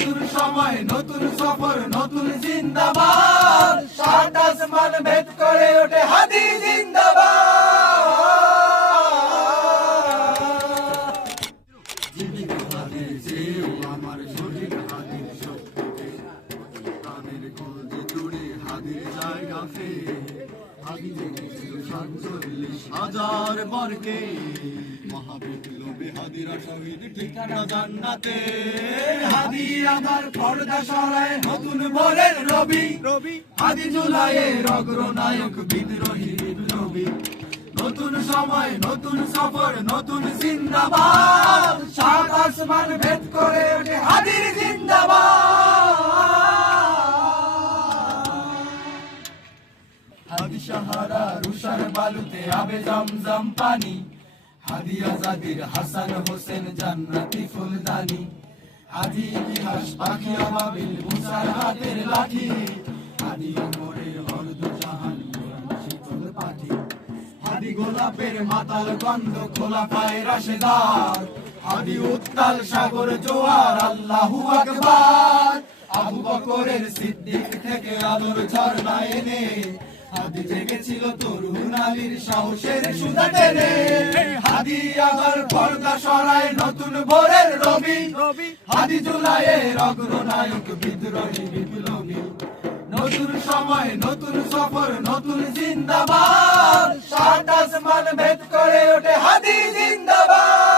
নতুন সময় নতুন সফর নতুন জিন্দাবাদ, সাত আসমান ভেদ করে ওঠে হাদি জিন্দাবাদ। জীবিত হাদির চেয়েও আমার শহীদ হাদির শক্তিতে, প্রাণের খোঁজে জুড়ে হাদির জায়গা ফের। হাদি জেগেছিল ৪৭,০০০ বর্গে, মহাবিপ্লবে হাদিরা শহীদ ঠিকানা জান্নাতে। হাদি আমার পর্দা সরায় নতুন ভোরের রবি, হাদি জুলাইয়ের অগ্রনায়ক বিদ্রোহী বিপ্লবী। নতুন সময় নতুন সফর নতুন জিন্দাবাদ, সাত আসমান ভেদ করে ওঠে হাদির জিন্দাবাদ। হাদি সাহারা রুষার বালুতে আবে জমজম পানি, হাদি আজাদির হাসান হোসেন জান্নাতি ফুলদানি। হাদি ইতিহাস পাখি আবাবিল মুসার হাতের লাঠি, হাদি ওমরের হরদ জাহান শীতল পাঠি। হাদি গোলাপের মাতাল গন্ধ খোলাফায়ে রাশেদার, হাদি উত্তাল সাগর জোয়ার আল্লাহু আকবার। আবু বকরের সিদ্দিক থেকে আলোর ঝর্ণা এনে, হাদি জেগেছিল তরুণ আলীর সাহসের সুতা টেনে। হাদি আবার পর্দা সরায় নতুন ভোরের রবি, হাদি জুলাইয়ের অগ্রনায়ক বিদ্রোহী বিপ্লবী। নতুন সময় নতুন সফর নতুন জিন্দাবাদ, সাত আসমান ভেদ করে ওঠে হাদি জিন্দাবাদ।